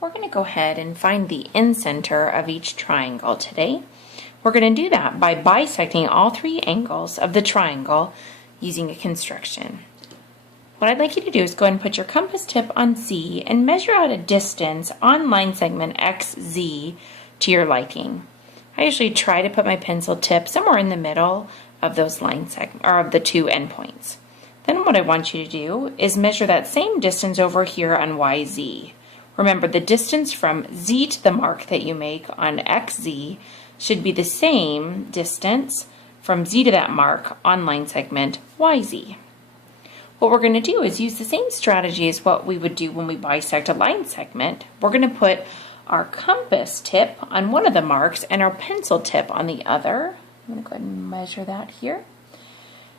We're going to go ahead and find the incenter of each triangle today. We're going to do that by bisecting all three angles of the triangle using a construction. What I'd like you to do is go ahead and put your compass tip on Z and measure out a distance on line segment XZ to your liking. I usually try to put my pencil tip somewhere in the middle of those line segments, or of the two endpoints. Then what I want you to do is measure that same distance over here on YZ. Remember, the distance from Z to the mark that you make on XZ should be the same distance from Z to that mark on line segment YZ. What we're going to do is use the same strategy as what we would do when we bisect a line segment. We're going to put our compass tip on one of the marks and our pencil tip on the other. I'm going to go ahead and measure that here.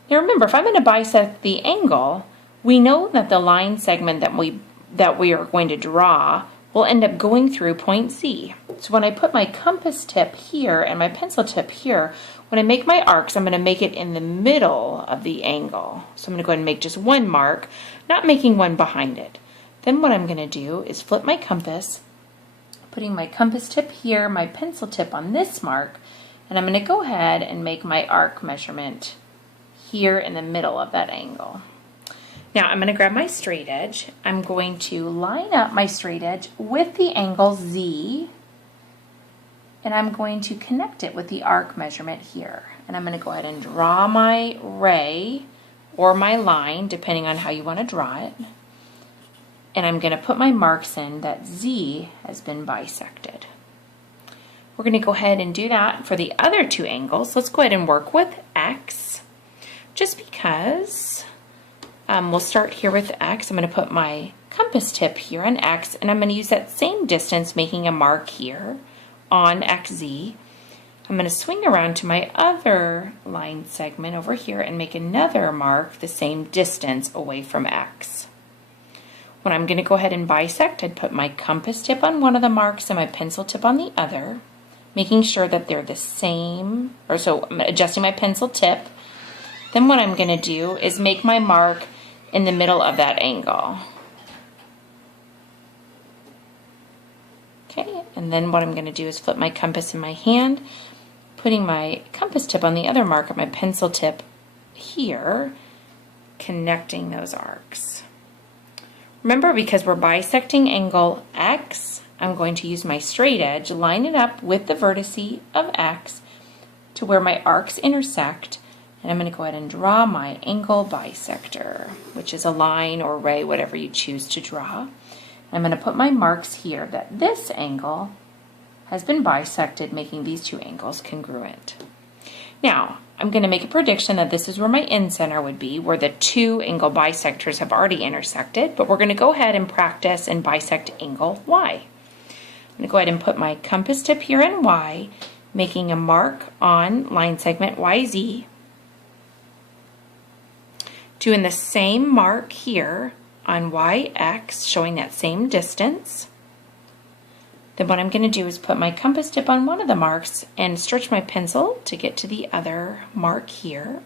Now remember, if I'm going to bisect the angle, we know that the line segment that we are going to draw will end up going through point Z. So when I put my compass tip here and my pencil tip here, when I make my arcs, I'm going to make it in the middle of the angle. So I'm going to go ahead and make just one mark, not making one behind it. Then what I'm going to do is flip my compass, putting my compass tip here, my pencil tip on this mark, and I'm going to go ahead and make my arc measurement here in the middle of that angle. Now I'm going to grab my straight edge. I'm going to line up my straight edge with the angle Z, and I'm going to connect it with the arc measurement here. And I'm going to go ahead and draw my ray or my line, depending on how you want to draw it. And I'm going to put my marks in that Z has been bisected. We're going to go ahead and do that for the other two angles. Let's go ahead and work with X, just because we'll start here with X. I'm going to put my compass tip here on X, and I'm going to use that same distance, making a mark here on XZ. I'm going to swing around to my other line segment over here and make another mark the same distance away from X. When I'm going to go ahead and bisect, I'd put my compass tip on one of the marks and my pencil tip on the other, making sure that they're the same, so I'm adjusting my pencil tip. Then what I'm going to do is make my mark in the middle of that angle. Okay, and then what I'm going to do is flip my compass in my hand, putting my compass tip on the other mark and my pencil tip here, connecting those arcs. Remember, because we're bisecting angle X, I'm going to use my straight edge, line it up with the vertice of X to where my arcs intersect, and I'm going to go ahead and draw my angle bisector, which is a line or ray, whatever you choose to draw. I'm going to put my marks here that this angle has been bisected, making these two angles congruent. Now, I'm going to make a prediction that this is where my incenter would be, where the two angle bisectors have already intersected, but we're going to go ahead and practice and bisect angle Y. I'm going to go ahead and put my compass tip here in Y, making a mark on line segment YZ, doing the same mark here on YX, showing that same distance. Then what I'm going to do is put my compass tip on one of the marks and stretch my pencil to get to the other mark here.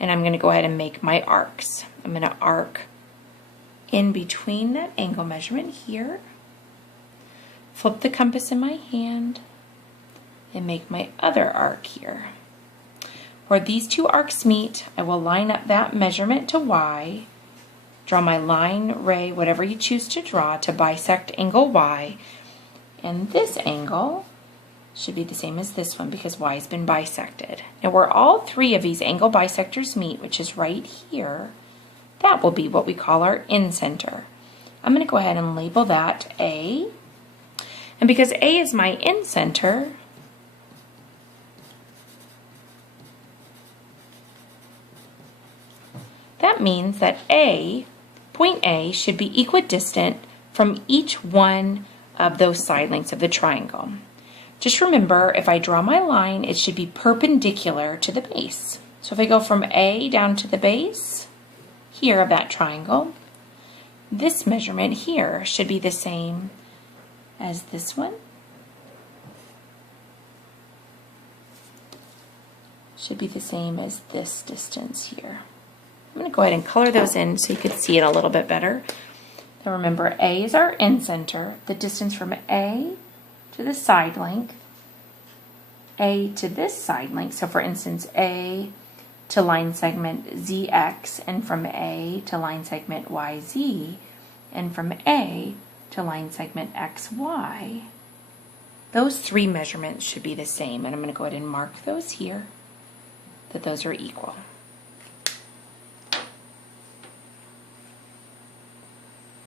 And I'm going to go ahead and make my arcs. I'm going to arc in between that angle measurement here, flip the compass in my hand, and make my other arc here. Where these two arcs meet, I will line up that measurement to Y, draw my line, ray, whatever you choose to draw to bisect angle Y, and this angle should be the same as this one because Y has been bisected. Now where all three of these angle bisectors meet, which is right here, that will be what we call our incenter. I'm going to go ahead and label that A, and because A is my incenter, that means that point A should be equidistant from each one of those side lengths of the triangle. Just remember, if I draw my line, it should be perpendicular to the base. So if I go from A down to the base here of that triangle, this measurement here should be the same as this one. Should be the same as this distance here. I'm going to go ahead and color those in so you can see it a little bit better. So remember, A is our incenter, the distance from A to the side length, A to this side length. So for instance, A to line segment ZX, and from A to line segment YZ, and from A to line segment XY. Those three measurements should be the same, and I'm going to go ahead and mark those here, that those are equal.